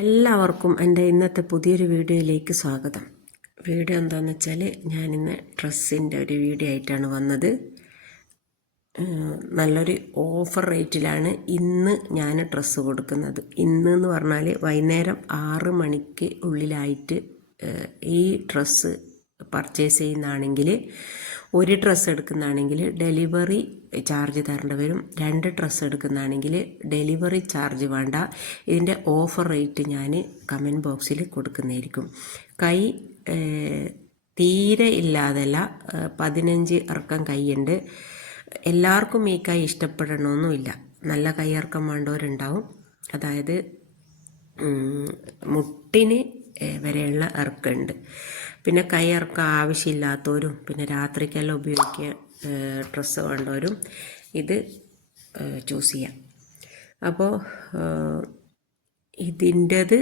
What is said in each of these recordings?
എല്ലാവർക്കും എൻ്റെ ഇന്നത്തെ പുതിയൊരു വീഡിയോയിലേക്ക് സ്വാഗതം. വീഡിയോ എന്താണെന്ന് വെച്ചാൽ ഞാനിന്ന് ഡ്രസ്സിൻ്റെ ഒരു വീഡിയോ ആയിട്ടാണ് വന്നത്. നല്ലൊരു ഓഫർ റേറ്റിലാണ് ഇന്ന് ഞാൻ ഡ്രസ്സ് കൊടുക്കുന്നത്. ഇന്ന് എന്ന് പറഞ്ഞാൽ വൈകുന്നേരം 6 മണിക്ക് ഉള്ളിലായിട്ട് ഈ ഡ്രസ്സ് പർച്ചേസ് ചെയ്യുന്നതാണെങ്കിൽ, ഒരു ഡ്രസ്സ് എടുക്കുന്നതാണെങ്കിൽ ഡെലിവറി ചാർജ് തരേണ്ടി വരും. 2 ഡ്രസ്സ് എടുക്കുന്നതാണെങ്കിൽ ഡെലിവറി ചാർജ് വേണ്ട. ഇതിൻ്റെ ഓഫർ റേറ്റ് ഞാൻ കമൻറ്റ് ബോക്സിൽ കൊടുക്കുന്നതായിരിക്കും. കൈ തീരെ ഇല്ലാതല്ല, 15 ഇറക്കം കൈയുണ്ട്. എല്ലാവർക്കും ഈ കൈ ഇഷ്ടപ്പെടണമെന്നുമില്ല. നല്ല കൈയിറക്കം വേണ്ടവരുണ്ടാവും. അതായത് മുട്ടിന് വരെയുള്ള ഇറക്കമുണ്ട്. പിന്നെ കൈയിറക്കം ആവശ്യമില്ലാത്തവരും പിന്നെ രാത്രിക്കെല്ലാം ഉപയോഗിക്കുക ഡ്രസ്സ് വേണ്ടവരും ഇത് ചൂസ് ചെയ്യാം. അപ്പോൾ ഇതിൻ്റെത്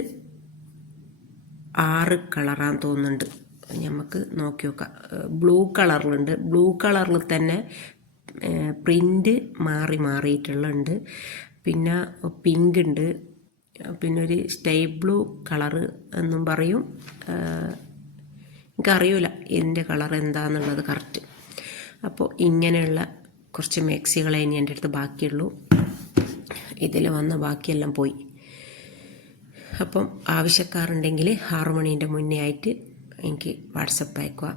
6 കളറാന്ന് തോന്നുന്നുണ്ട്. നമുക്ക് നോക്കി നോക്കാം. ബ്ലൂ കളറിലുണ്ട്. ബ്ലൂ കളറിൽ തന്നെ പ്രിൻ്റ് മാറിയിട്ടുള്ളുണ്ട്. പിന്നെ പിങ്ക് ഉണ്ട്. പിന്നെ ഒരു സ്കൈ ബ്ലൂ കളറ് എന്നും പറയും. എനിക്കറിയില്ല ഇതിൻ്റെ കളർ എന്താണെന്നുള്ളത് കറക്റ്റ്. അപ്പോൾ ഇങ്ങനെയുള്ള കുറച്ച് മാക്സികളെ ഇനി എൻ്റെ അടുത്ത് ബാക്കിയുള്ളൂ. ഇതിൽ വന്ന ബാക്കിയെല്ലാം പോയി. അപ്പം ആവശ്യക്കാരുണ്ടെങ്കിൽ 6 മണീൻ്റെ മുന്നേ ആയിട്ട് എനിക്ക് വാട്സപ്പ് അയക്കുക.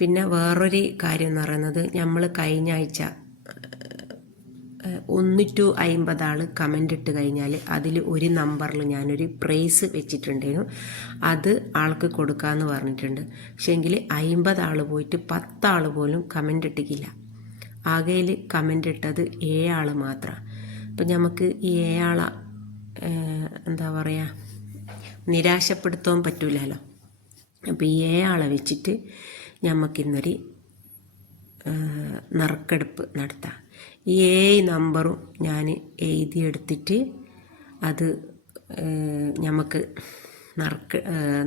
പിന്നെ വേറൊരു കാര്യം എന്ന് പറയുന്നത്, നമ്മൾ കഴിഞ്ഞ ആഴ്ച 1 to 50 ആൾ കമൻ്റ് ഇട്ട് കഴിഞ്ഞാൽ അതിൽ ഒരു നമ്പറിൽ ഞാനൊരു പ്രൈസ് വെച്ചിട്ടുണ്ടായിരുന്നു. അത് ആൾക്ക് കൊടുക്കാമെന്ന് പറഞ്ഞിട്ടുണ്ട്. പക്ഷേങ്കിൽ 50 ആൾ പോയിട്ട് 10 ആൾ പോലും കമൻ്റ് ഇട്ടിട്ടില്ല. ആകെയിൽ കമൻ്റ് ഇട്ടത് 7 ആൾ മാത്രമാണ്. അപ്പം നമുക്ക് ഈ 7 ആളെ എന്താ പറയുക, നിരാശപ്പെടുത്താൻ പറ്റൂലല്ലോ. അപ്പോൾ ഈ 7 ആളെ വെച്ചിട്ട് നമുക്കിന്നൊരു നറുക്കെടുപ്പ് നടത്താം. ഈ 7 നമ്പറും ഞാൻ എഴുതിയെടുത്തിട്ട് അത് നമുക്ക്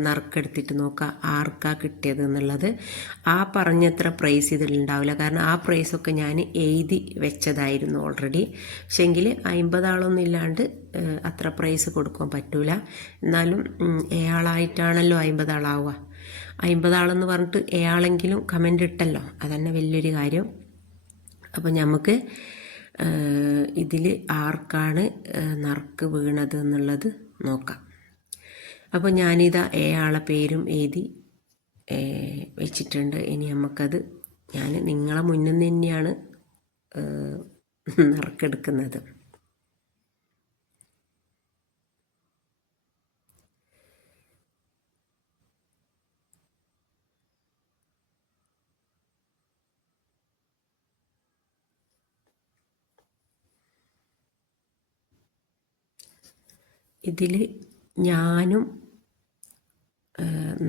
നറുക്കെടുത്തിട്ട് നോക്കാം ആർക്കാ കിട്ടിയത് എന്നുള്ളത്. ആ പറഞ്ഞത്ര പ്രൈസ് ഇതിലുണ്ടാവില്ല. കാരണം ആ പ്രൈസൊക്കെ ഞാൻ എഴുതി വെച്ചതായിരുന്നു ഓൾറെഡി. പക്ഷേങ്കിൽ 50 ആളൊന്നും ഇല്ലാണ്ട് അത്ര പ്രൈസ് കൊടുക്കാൻ പറ്റൂല. എന്നാലും 7 ആളായിട്ടാണല്ലോ 50 ആളാവുക. 50 ആളെന്ന് പറഞ്ഞിട്ട് 7 ആളെങ്കിലും കമൻ്റ് ഇട്ടല്ലോ, അതന്നെ വലിയൊരു കാര്യം. അപ്പം നമുക്ക് ഇതിൽ ആർക്കാണ് നറുക്ക് വീണത് എന്നുള്ളത് നോക്കാം. അപ്പോൾ ഞാനിതാ 7 ആളെ പേരും എഴുതി വെച്ചിട്ടുണ്ട്. ഇനി നമുക്കത് ഞാൻ നിങ്ങളെ മുന്നിൽ നിന്ന് തന്നെയാണ് നറുക്കെടുക്കുന്നത്. ഇതിൽ ഞാനും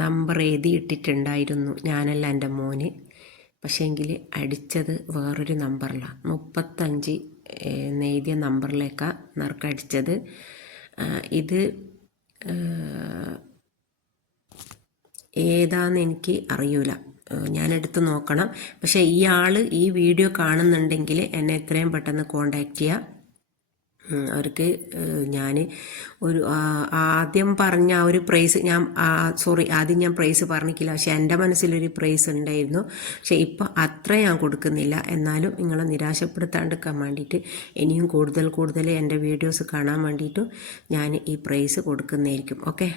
നമ്പർ എഴുതി ഇട്ടിട്ടുണ്ടായിരുന്നു, ഞാനല്ല എൻ്റെ മോന്. പക്ഷേങ്കിൽ അടിച്ചത് വേറൊരു നമ്പറിലാണ്. 35 എഴുതിയ നമ്പറിലേക്കാണ് നറുക്കടിച്ചത്. ഇത് ഏതാണെന്ന് എനിക്ക് അറിയില്ല, ഞാനെടുത്ത് നോക്കണം. പക്ഷേ ഈ ആൾ ഈ വീഡിയോ കാണുന്നുണ്ടെങ്കിൽ എന്നെ എത്രയും പെട്ടെന്ന് കോണ്ടാക്ട് ചെയ്യുക. അവർക്ക് ഞാൻ ഒരു ആദ്യം പറഞ്ഞ ആ ഒരു പ്രൈസ് ആദ്യം ഞാൻ പ്രൈസ് പറഞ്ഞിട്ടില്ല. പക്ഷെ എൻ്റെ മനസ്സിലൊരു പ്രൈസ് ഉണ്ടായിരുന്നു. പക്ഷെ ഇപ്പം അത്ര ഞാൻ കൊടുക്കുന്നില്ല. എന്നാലും നിങ്ങളെ നിരാശപ്പെടുത്താണ്ടിരിക്കാൻ വേണ്ടിയിട്ട് ഇനിയും കൂടുതൽ എൻ്റെ വീഡിയോസ് കാണാൻ വേണ്ടിയിട്ടും ഞാൻ ഈ പ്രൈസ് കൊടുക്കുന്നതായിരിക്കും. ഓക്കെ.